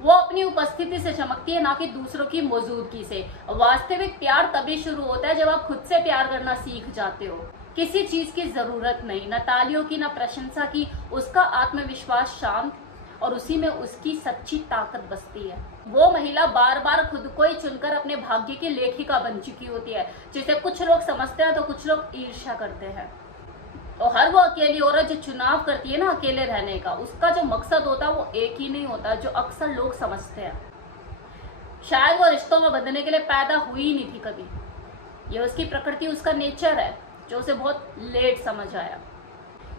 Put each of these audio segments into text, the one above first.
वो अपनी उपस्थिति से चमकती है, ना कि दूसरों की मौजूदगी से। वास्तविक प्यार तभी शुरू होता है जब आप खुद से प्यार करना सीख जाते हो। किसी चीज की जरूरत नहीं, न तालियों की, न प्रशंसा की। उसका आत्मविश्वास शांत, और उसी में उसकी सच्ची ताकत बसती है। वो महिला बार बार खुद को ही चुनकर अपने भाग्य की लेखिका बन चुकी होती है, जिसे कुछ लोग समझते हैं तो कुछ लोग ईर्ष्या करते हैं। तो हर वो अकेली औरत जो चुनाव करती है ना अकेले रहने का, उसका जो मकसद होता है वो एक ही नहीं होता जो अक्सर लोग समझते हैं। शायद वो रिश्तों में बंधने के लिए पैदा हुई ही नहीं थी कभी। ये उसकी प्रकृति, उसका नेचर है, जो उसे बहुत लेट समझ आया।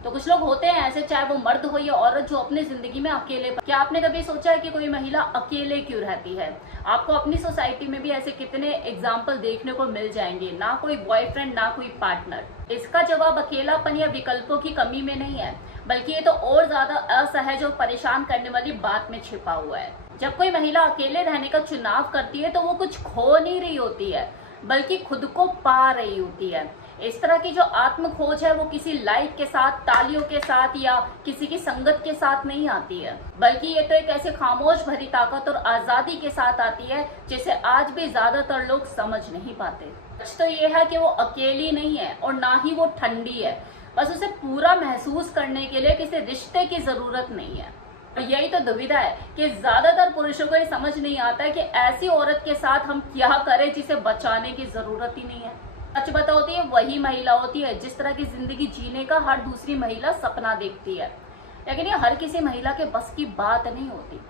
तो कुछ लोग होते हैं ऐसे, चाहे वो मर्द हो या औरत, जो अपनी जिंदगी में अकेले। क्या आपने कभी सोचा है कि कोई महिला अकेले क्यों रहती है? आपको अपनी सोसाइटी में भी ऐसे कितने एग्जाम्पल देखने को मिल जाएंगे, ना कोई बॉयफ्रेंड ना कोई पार्टनर। इसका जवाब अकेलापन या विकल्पों की कमी में नहीं है, बल्कि ये तो और ज्यादा असहज और परेशान करने वाली बात में छिपा हुआ है। जब कोई महिला अकेले रहने का चुनाव करती है तो वो कुछ खो नहीं रही होती है, बल्कि खुद को पा रही होती है। इस तरह की जो आत्म खोज है वो किसी लाइक के साथ, तालियों के साथ या किसी की संगत के साथ नहीं आती है, बल्कि ये तो एक ऐसे खामोश भरी ताकत और आजादी के साथ आती है जिसे आज भी ज्यादातर लोग समझ नहीं पाते। सच तो ये है कि वो अकेली नहीं है और ना ही वो ठंडी है, बस उसे पूरा महसूस करने के लिए किसी रिश्ते की जरूरत नहीं है। और यही तो दुविधा है कि ज्यादातर पुरुषों को ये समझ नहीं आता है कि ऐसी औरत के साथ हम क्या करें जिसे बचाने की जरूरत ही नहीं है। सच बता होती है वही महिला होती है जिस तरह की जिंदगी जीने का हर दूसरी महिला सपना देखती है, लेकिन ये हर किसी महिला के बस की बात नहीं होती।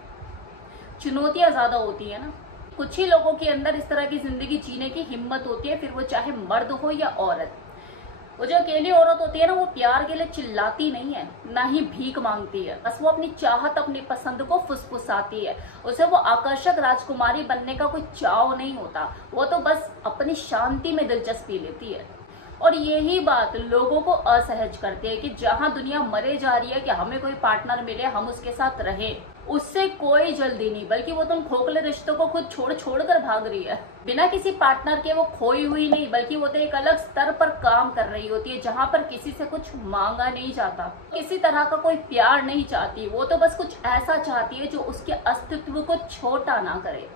चुनौतियां ज्यादा होती है ना। कुछ ही लोगों के अंदर इस तरह की जिंदगी जीने की हिम्मत होती है, फिर वो चाहे मर्द हो या औरत। वो जो अकेली औरत होती है ना, वो प्यार के लिए चिल्लाती नहीं है, ना ही भीख मांगती है। बस वो अपनी चाहत, अपनी पसंद को फुसफुसाती है। उसे वो आकर्षक राजकुमारी बनने का कोई चाव नहीं होता, वो तो बस अपनी शांति में दिलचस्पी लेती है। और यही बात लोगों को असहज करती है कि जहां दुनिया मरे जा रही है कि हमें कोई पार्टनर मिले, हम उसके साथ रहें, उससे कोई जल्दी नहीं, बल्कि वो तुम खोखले रिश्तों को खुद छोड़ छोड़ कर भाग रही है। बिना किसी पार्टनर के वो खोई हुई नहीं, बल्कि वो तो एक अलग स्तर पर काम कर रही होती है, जहां पर किसी से कुछ मांगा नहीं जाता, किसी तरह का कोई प्यार नहीं चाहती। वो तो बस कुछ ऐसा चाहती है जो उसके अस्तित्व को छोटा ना करे।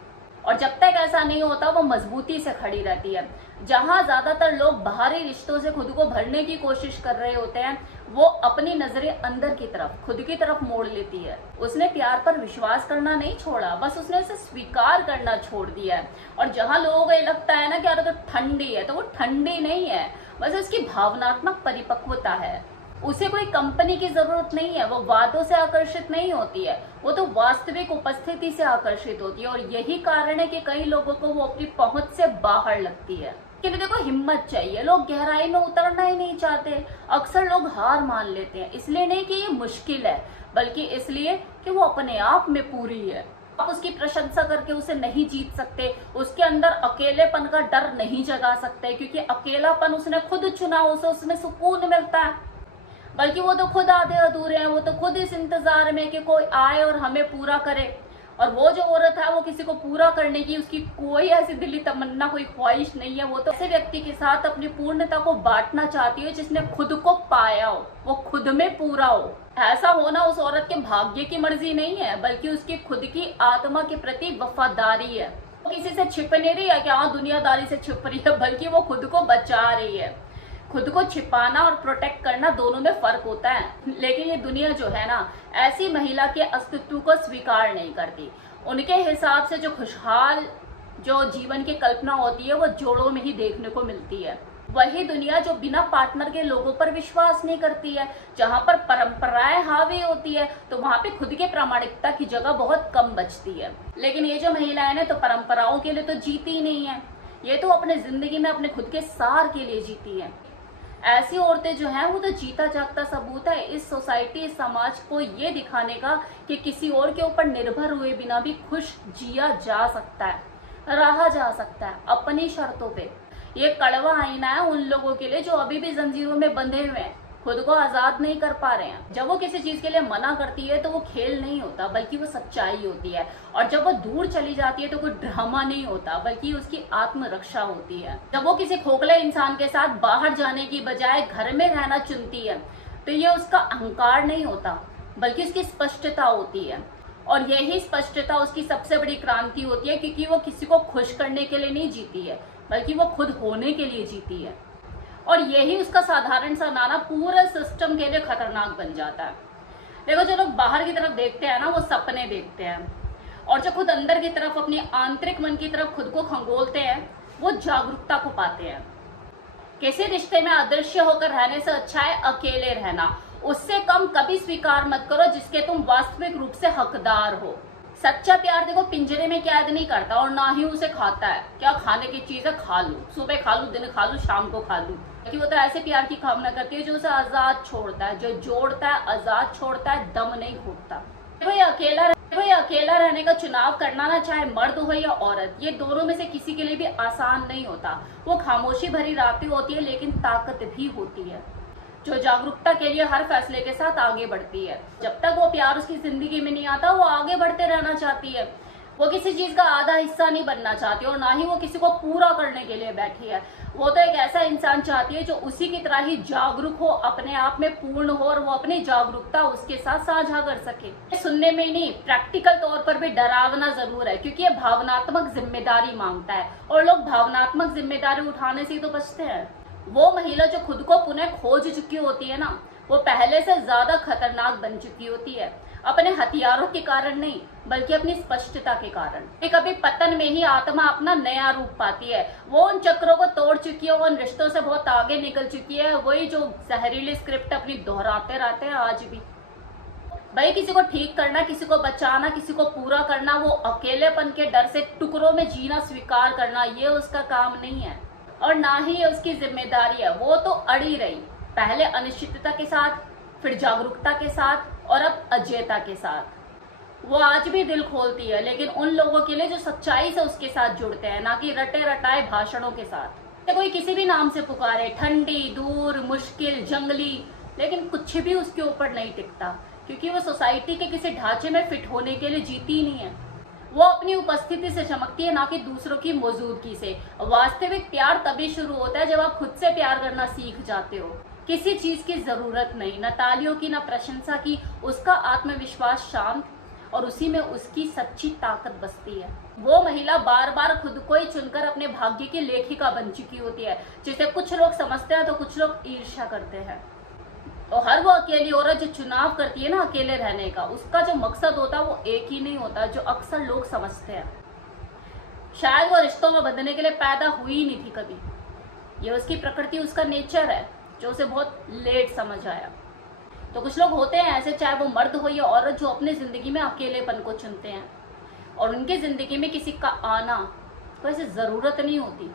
और जब तक ऐसा नहीं होता वो मजबूती से खड़ी रहती है। जहां ज्यादातर लोग बाहरी रिश्तों से खुद को भरने की कोशिश कर रहे होते हैं, वो अपनी नजरें अंदर की तरफ, खुद की तरफ मोड़ लेती है। उसने प्यार पर विश्वास करना नहीं छोड़ा, बस उसने उसे स्वीकार करना छोड़ दिया है। और जहां लोगों को ये लगता है ना कि अरे तो ठंडी है, तो वो ठंडी नहीं है, बस उसकी भावनात्मक परिपक्वता है। उसे कोई कंपनी की जरूरत नहीं है, वो वादों से आकर्षित नहीं होती है, वो तो वास्तविक उपस्थिति से आकर्षित होती है। और यही कारण है कि कई लोगों को वो अपनी पहुंच से बाहर लगती है। के लिए देखो हिम्मत चाहिए, लोग गहराई में उतरना ही नहीं चाहते। अक्सर लोग हार मान लेते हैं, इसलिए नहीं कि ये मुश्किल है, बल्कि इसलिए कि वो अपने आप में पूरी है। आप उसकी प्रशंसा करके उसे नहीं जीत सकते, उसके अंदर अकेलेपन का डर नहीं जगा सकते, क्योंकि अकेलापन उसने खुद चुना, उसे उसमें सुकून मिलता है। बल्कि वो तो खुद आधे अधूरे हैं, वो तो खुद इस इंतजार में कि कोई आए और हमें पूरा करे। और वो जो औरत है वो किसी को पूरा करने की उसकी कोई ऐसी दिली तमन्ना, कोई ख्वाहिश नहीं है। वो तो ऐसे व्यक्ति के साथ अपनी पूर्णता को बांटना चाहती है जिसने खुद को पाया हो, वो खुद में पूरा हो। ऐसा होना उस औरत के भाग्य की मर्जी नहीं है, बल्कि उसकी खुद की आत्मा के प्रति वफादारी है। वो किसी से छिप नहीं रही है कि हाँ दुनियादारी से छिप रही है, बल्कि वो खुद को बचा रही है। खुद को छिपाना और प्रोटेक्ट करना दोनों में फर्क होता है। लेकिन ये दुनिया जो है ना, ऐसी महिला के अस्तित्व को स्वीकार नहीं करती। उनके हिसाब से जो खुशहाल जो जीवन की कल्पना होती है वो जोड़ों में ही देखने को मिलती है। वही दुनिया जो बिना पार्टनर के लोगों पर विश्वास नहीं करती है। जहां पर परंपराएं हावी होती है तो वहां पे खुद के प्रामाणिकता की जगह बहुत कम बचती है। लेकिन ये जो महिलाएं ने तो परंपराओं के लिए तो जीती ही नहीं है, ये तो अपने जिंदगी में अपने खुद के सार के लिए जीती है। ऐसी औरतें जो हैं वो तो जीता जागता सबूत है इस सोसाइटी, इस समाज को ये दिखाने का कि किसी और के ऊपर निर्भर हुए बिना भी खुश जिया जा सकता है, रहा जा सकता है अपनी शर्तों पे। ये कड़वा आईना है उन लोगों के लिए जो अभी भी जंजीरों में बंधे हुए हैं, खुद को आजाद नहीं कर पा रहे हैं। जब वो किसी चीज के लिए मना करती है तो वो खेल नहीं होता, बल्कि वो सच्चाई होती है। और जब वो दूर चली जाती है तो कोई ड्रामा नहीं होता, बल्कि उसकी आत्मरक्षा होती है। जब वो किसी खोखले इंसान के साथ बाहर जाने की बजाय घर में रहना चुनती है तो ये उसका अहंकार नहीं होता, बल्कि उसकी स्पष्टता होती है। और यही स्पष्टता उसकी सबसे बड़ी क्रांति होती है, क्योंकि वो किसी को खुश करने के लिए नहीं जीती है, बल्कि वो खुद होने के लिए जीती है। और यही उसका साधारण सा नाना पूरे सिस्टम के लिए खतरनाक बन जाता है। देखो, जो लोग बाहर की तरफ देखते हैं ना, वो सपने देखते हैं, और जो खुद अंदर की तरफ अपनी आंतरिक मन की तरफ खुद को खंगोलते हैं, वो जागरूकता को पाते हैं। किसी रिश्ते में अदृश्य होकर रहने से अच्छा है अकेले रहना। उससे कम कभी स्वीकार मत करो जिसके तुम वास्तविक रूप से हकदार हो। सच्चा प्यार देखो पिंजरे में कैद नहीं करता, और ना ही उसे खाता है। क्या खाने की चीज है, खा लूं, सुबह खा लूं, दिन खा लूं, शाम को खा लूं। कि वो तो ऐसे प्यार की कामना करती है जो उसे आजाद छोड़ता है, जो जोड़ता है, आजाद छोड़ता है, दम नहीं घोटता। देखो, ये अकेला रहने का चुनाव करना ना, चाहे मर्द हो या औरत, ये दोनों में से किसी के लिए भी आसान नहीं होता। वो खामोशी भरी रातें होती है, लेकिन ताकत भी होती है, जो जागरूकता के लिए हर फैसले के साथ आगे बढ़ती है। जब तक वो प्यार उसकी जिंदगी में नहीं आता, वो आगे बढ़ते रहना चाहती है। वो किसी चीज का आधा हिस्सा नहीं बनना चाहती, और ना ही वो किसी को पूरा करने के लिए बैठी है। वो तो एक ऐसा इंसान चाहती है जो उसी की तरह ही जागरूक हो, अपने आप में पूर्ण हो, और वो अपनी जागरूकता उसके साथ साझा कर सके। सुनने में नहीं, प्रैक्टिकल तौर पर भी डरावना जरूर है, क्योंकि ये भावनात्मक जिम्मेदारी मांगता है, और लोग भावनात्मक जिम्मेदारी उठाने से ही तो बचते हैं। वो महिला जो खुद को पुनः खोज चुकी होती है ना, वो पहले से ज्यादा खतरनाक बन चुकी होती है, अपने हथियारों के कारण नहीं, बल्कि अपनी स्पष्टता के कारण। कभी पतन में ही आत्मा अपना नया रूप पाती है। वो उन चक्रों को तोड़ चुकी है, वो उन रिश्तों से बहुत आगे निकल चुकी है। वही जो जहरीली स्क्रिप्ट अपनी दोहराते रहते हैं आज भी। भाई, किसी को ठीक करना, किसी को बचाना, किसी को पूरा करना, वो अकेलेपन के डर से टुकड़ों में जीना स्वीकार करना, ये उसका काम नहीं है, और ना ही ये उसकी जिम्मेदारी है। वो तो अड़ी रही, पहले अनिश्चितता के साथ, फिर जागरूकता के साथ, और अब अजयता के साथ। वो आज भी दिल खोलती है, लेकिन उन लोगों के लिए जो सच्चाई से उसके साथ जुड़ते हैं, ना कि रटे रटाए भाषणों के साथ। कोई किसी भी नाम से पुकारे, ठंडी, दूर, मुश्किल, जंगली, लेकिन कुछ भी उसके ऊपर नहीं टिकता, क्योंकि वो सोसाइटी के किसी ढांचे में फिट होने के लिए जीती ही नहीं है। वो अपनी उपस्थिति से चमकती है, ना कि दूसरों की मौजूदगी से। वास्तविक प्यार तभी शुरू होता है जब आप खुद से प्यार करना सीख जाते हो। किसी चीज की जरूरत नहीं, न तालियों की, न प्रशंसा की। उसका आत्मविश्वास शांत, और उसी में उसकी सच्ची ताकत बसती है। वो महिला बार बार खुद को ही चुनकर अपने भाग्य की लेखिका बन चुकी होती है, जिसे कुछ लोग समझते हैं तो कुछ लोग ईर्ष्या करते हैं। और हर वो अकेली औरत जो चुनाव करती है ना अकेले रहने का, उसका जो मकसद होता है वो एक ही नहीं होता, जो अक्सर लोग समझते हैं। शायद वो रिश्तों में बंधने के लिए पैदा हुई ही नहीं थी कभी। ये उसकी प्रकृति, उसका नेचर है, जो उसे बहुत लेट समझ आया। तो कुछ लोग होते हैं ऐसे, चाहे वो मर्द हो या औरत, जो अपने जिंदगी में अकेलेपन को चुनते हैं, और उनकी जिंदगी में किसी का आना कोई ऐसी जरूरत नहीं होती।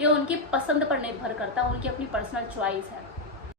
ये उनकी पसंद पर निर्भर करता है, उनकी अपनी पर्सनल चॉइस है।